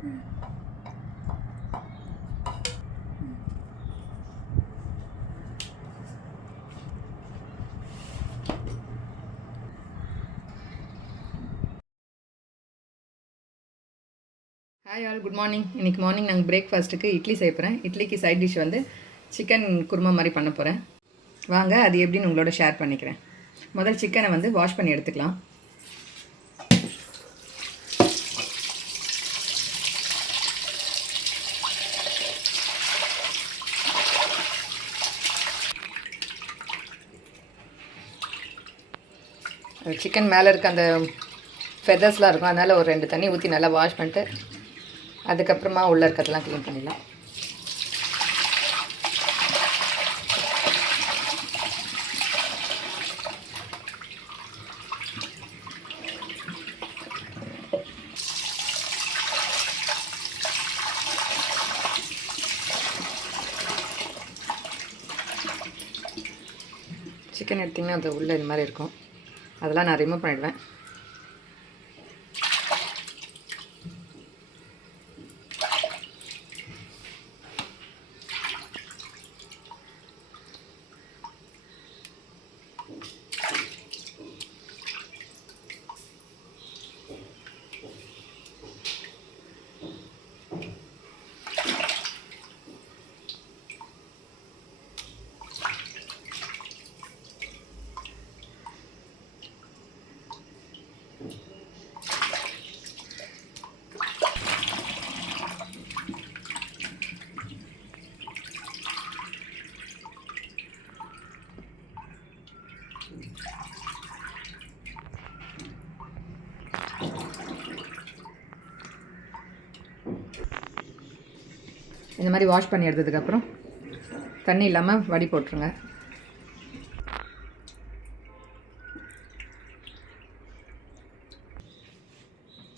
Hi all, good morning. இன்றைக்கி morning நாங்கள் பிரேக்ஃபாஸ்ட்டுக்கு இட்லி செய்ய போகிறேன். இட்லிக்கு சைட் டிஷ் வந்து சிக்கன் குருமா மாதிரி பண்ண போகிறேன். வாங்க, அது எப்படின்னு உங்களோட ஷேர் பண்ணிக்கிறேன். முதல் சிக்கனை வந்து வாஷ் பண்ணி எடுத்துக்கலாம். சிக்கன் மேலே இருக்க அந்த ஃபெதர்ஸ்லாம் இருக்கும், அதனால் ஒரு 2 தண்ணி ஊற்றி நல்லா வாஷ் பண்ணிட்டு அதுக்கப்புறமா உள்ளே இருக்கிறதெல்லாம் க்ளீன் பண்ணிடலாம். சிக்கன் எடுத்திங்கன்னா அது உள்ளே இது மாதிரி இருக்கும், அதெல்லாம் நான் ரிமூவ் பண்ணிவிடுவேன். இந்த மாதிரி வாஷ் பண்ணி எடுத்ததுக்கப்புறம் தண்ணி இல்லாமல் வடி போட்டுருங்க.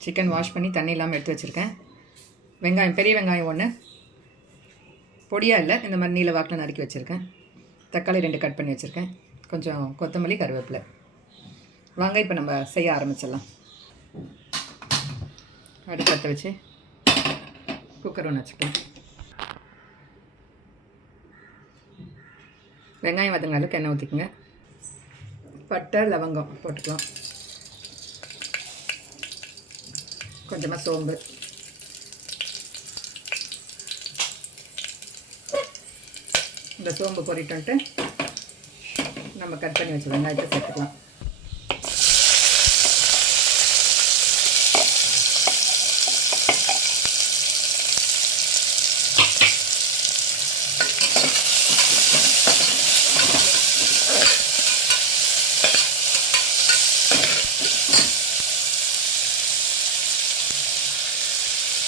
சிக்கன் வாஷ் பண்ணி தண்ணி இல்லாமல் எடுத்து வச்சுருக்கேன். வெங்காயம், பெரிய வெங்காயம் 1, பொடியாக இல்லை, இந்த மாதிரி நீல வாக்கில் நறுக்கி வச்சுருக்கேன். தக்காளி 2 கட் பண்ணி வச்சுருக்கேன். கொஞ்சம் கொத்தமல்லி, கருவேப்பிலை. வாங்க இப்போ நம்ம செய்ய ஆரம்பிச்சிடலாம். அடுப்பத்தை வச்சு குக்கர் ஒன்று வச்சுக்கலாம். வெங்காயம் வதங்கின அளவுக்கு எண்ணெய் ஊற்றிக்குங்க. பட்டை, லவங்கம் போட்டுக்கலாம். கொஞ்சமாக சோம்பு, இந்த சோம்பு பொரிட்டு நம்ம கட் பண்ணி வச்சு வெங்காயத்தை சேர்த்துக்கலாம்.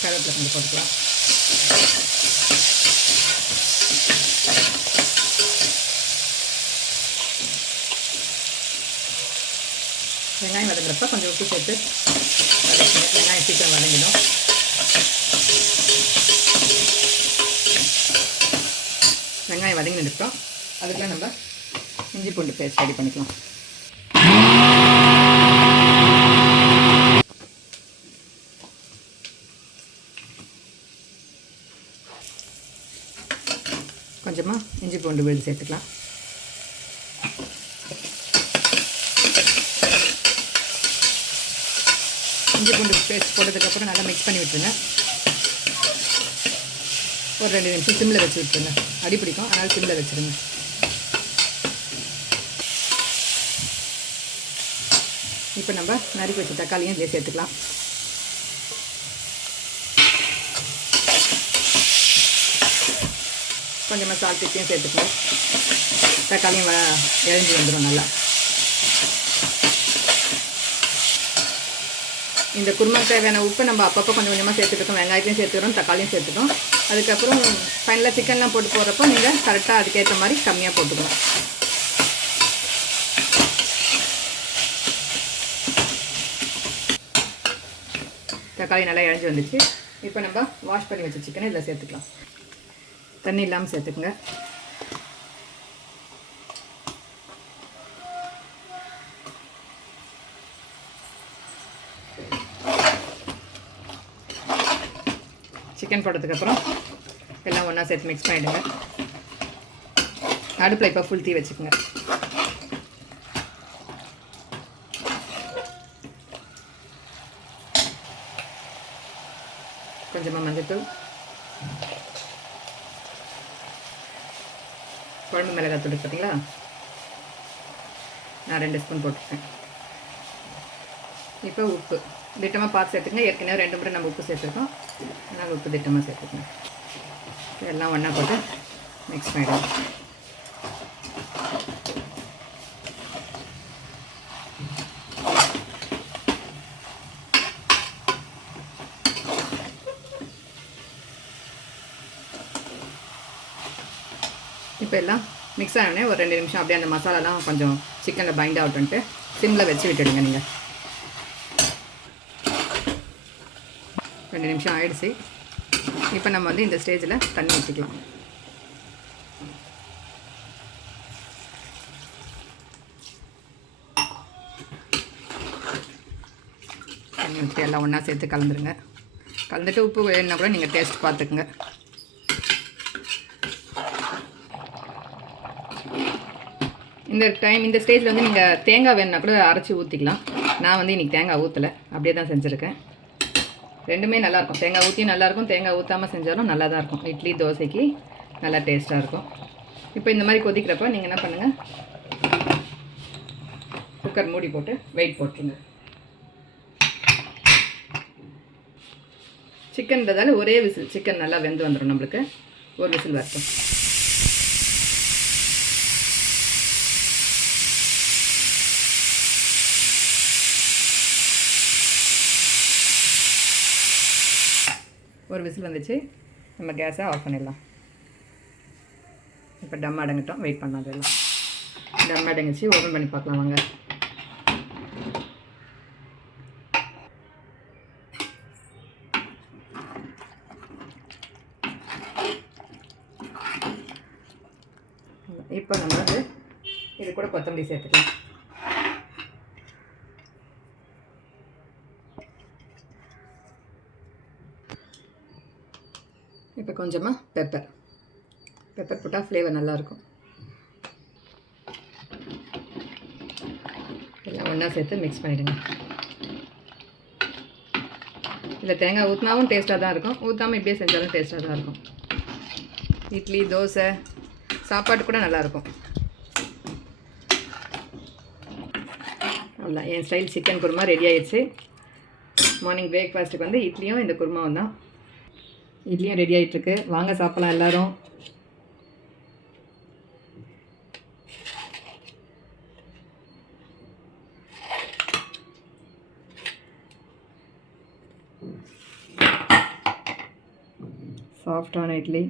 கருவேப்பிலை கொஞ்சம் போட்டுக்கலாம். வெங்காயம் வதங்குறப்ப கொஞ்சம் உப்பு சேர்த்து வெங்காயம் சீக்கிரம் வதங்கிடும். வெங்காயம் வதங்கினதுக்கப்புறம் அதுக்குள்ள நம்ம இஞ்சி பூண்டு பேஸ்ட் ரெடி பண்ணிக்கலாம். கொஞ்சமாக இஞ்சி பூண்டு விழுது சேர்த்துக்கலாம். இஞ்சி பூண்டு பேஸ்ட் போட்டதுக்கப்புறம் நல்லா மிக்ஸ் பண்ணி விட்டுருங்க. ஒரு 2 நிமிஷம் சிம்மில் வச்சு விட்டுருங்க. அடி பிடிக்கும், அதனால் சிம்மில் வச்சுருங்க. இப்போ நம்ம நறுக்கி வச்ச தக்காளியும் இதில் சேர்த்துக்கலாம். கொஞ்சமாக சால்ட்டுத்தையும் சேர்த்துக்கலாம். தக்காளியும் இழஞ்சி வந்துடும் நல்லா. இந்த குருமாக்கு தேவையான உப்பு நம்ம அப்பப்போ கொஞ்சம் கொஞ்சமாக சேர்த்துக்கிட்டோம். வெங்காயத்தையும் சேர்த்துக்கிறோம், தக்காளியும் சேர்த்துக்கிறோம். அதுக்கப்புறம் ஃபைனலாக சிக்கன்லாம் போட்டு போடுறப்போ நீங்கள் கரெக்டாக அதுக்கேற்ற மாதிரி கம்மியாக போட்டுக்கணும். தக்காளி நல்லா இழஞ்சி வந்துச்சு. இப்போ நம்ம வாஷ் பண்ணி வச்ச சிக்கனை இதில் சேர்த்துக்கலாம். தண்ணி இல்லாமல் சேர்த்துக்குங்க. சிக்கன் போட்டதுக்கப்புறம் எல்லாம் ஒன்றா சேர்த்து மிக்ஸ் பண்ணிவிடுங்க. அடுப்பில் இப்போ ஃபுல் தீ வச்சுக்கோங்க. கொஞ்சமாக மஞ்சள்தூள், குழம்பு மிளகாய் தூள் பார்த்தீங்களா, நான் 2 ஸ்பூன் போட்டிருக்கேன். இப்போ உப்பு திட்டமாக பார்த்து சேர்த்துக்கங்க. ஏற்கனவே 2 முறை நம்ம உப்பு சேர்த்துருக்கோம், அதனால் உப்பு திட்டமாக சேர்த்துக்கோங்க. எல்லாம் ஒன்றா போட்டு மிக்ஸ் பண்ணிடுவோம். இப்போ எல்லாம் மிக்ஸ் ஆனோடனே ஒரு 2 நிமிஷம் அப்படியே அந்த மசாலாலாம் கொஞ்சம் சிக்கனில் பைண்ட் ஆகட்டுன்ட்டு சிம்மில் வச்சு விட்டுடுங்க. நீங்கள் 2 நிமிஷம் ஆயிடுச்சு. இப்போ நம்ம வந்து இந்த ஸ்டேஜில் தண்ணி ஊற்றிக்கலாம். தண்ணி ஊற்றி எல்லாம் ஒன்றா சேர்த்து கலந்துருங்க. கலந்துட்டு உப்பு வேணுன்னா கூட நீங்கள் டேஸ்ட் பார்த்துக்குங்க. இந்த ஸ்டேஜில் வந்து நீங்கள் தேங்காய் வேணுன்னா கூட அரைச்சி ஊற்றிக்கலாம். நான் வந்து இன்றைக்கி தேங்காய் ஊற்றலை, அப்படியே தான் செஞ்சுருக்கேன். ரெண்டுமே நல்லாயிருக்கும். தேங்காய் ஊற்றியும் நல்லாயிருக்கும், தேங்காய் ஊற்றாமல் செஞ்சாலும் நல்லா தான் இருக்கும். இட்லி தோசைக்கு நல்லா டேஸ்ட்டாக இருக்கும். இப்போ இந்த மாதிரி கொதிக்கிறப்ப நீங்கள் என்ன பண்ணுங்கள், குக்கர் மூடி போட்டு வெயிட் போட்டுருங்க. சிக்கன்றதால ஒரே விசில், சிக்கன் நல்லா வெந்து வந்துடும். நம்மளுக்கு ஒரு விசில் வரட்டும். ஒரு விசில் வந்துச்சு, நம்ம கேஸை ஆஃப் பண்ணிடலாம். இப்போ டம் அடங்கட்டும், வெயிட் பண்ணாது. எல்லாம் டம் அடங்கிச்சு, ஓப்பன் பண்ணி பார்க்கலாம் வாங்க. இப்போ நம்ம வந்து இது கூட கொத்தமல்லி சேர்த்துக்கலாம். இப்போ கொஞ்சமாக பெப்பர் போட்டால் ஃப்ளேவர் நல்லாயிருக்கும். எல்லாம் ஒன்றா சேர்த்து மிக்ஸ் பண்ணிவிடுங்க. இல்லை தேங்காய் ஊற்றினாவும் டேஸ்ட்டாக தான் இருக்கும், ஊற்றாமல் இப்படியே செஞ்சாலும் டேஸ்ட்டாக தான் இருக்கும். இட்லி தோசை சாப்பாடு கூட நல்லாயிருக்கும். அவ்வளோ என் ஸ்டைல் சிக்கன் குருமா ரெடி ஆயிடுச்சு. மார்னிங் பிரேக்ஃபாஸ்ட்டுக்கு வந்து இட்லியும் இந்த குருமாவும் தான். இட்லியும் ரெடி ஆகிட்டுருக்கு, வாங்க சாப்பிட்லாம் எல்லோரும். சாஃப்டான இட்லி.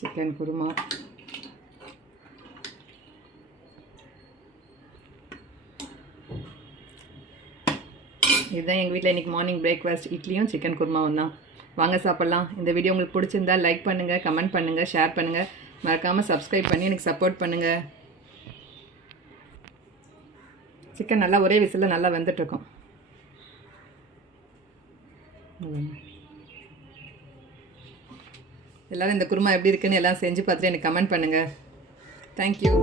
சிக்கன் குருமா. இதுதான் எங்கள் வீட்டில் இன்றைக்கி மார்னிங் பிரேக்ஃபாஸ்ட், இட்லியும் சிக்கன் குருமாவும் தான். வாங்க சாப்பிட்லாம். இந்த வீடியோ உங்களுக்கு பிடிச்சிருந்தா லைக் பண்ணுங்கள், கமெண்ட் பண்ணுங்கள், ஷேர் பண்ணுங்கள். மறக்காமல் சப்ஸ்கிரைப் பண்ணி எனக்கு சப்போர்ட் பண்ணுங்கள். சிக்கன் நல்லா ஒரே விசிலில் நல்லா வெந்துட்டுருக்கும். எல்லோரும் இந்த குருமா எப்படி இருக்குன்னு எல்லாம் செஞ்சு பார்த்துட்டு எனக்கு கமெண்ட் பண்ணுங்கள். தேங்க்யூ.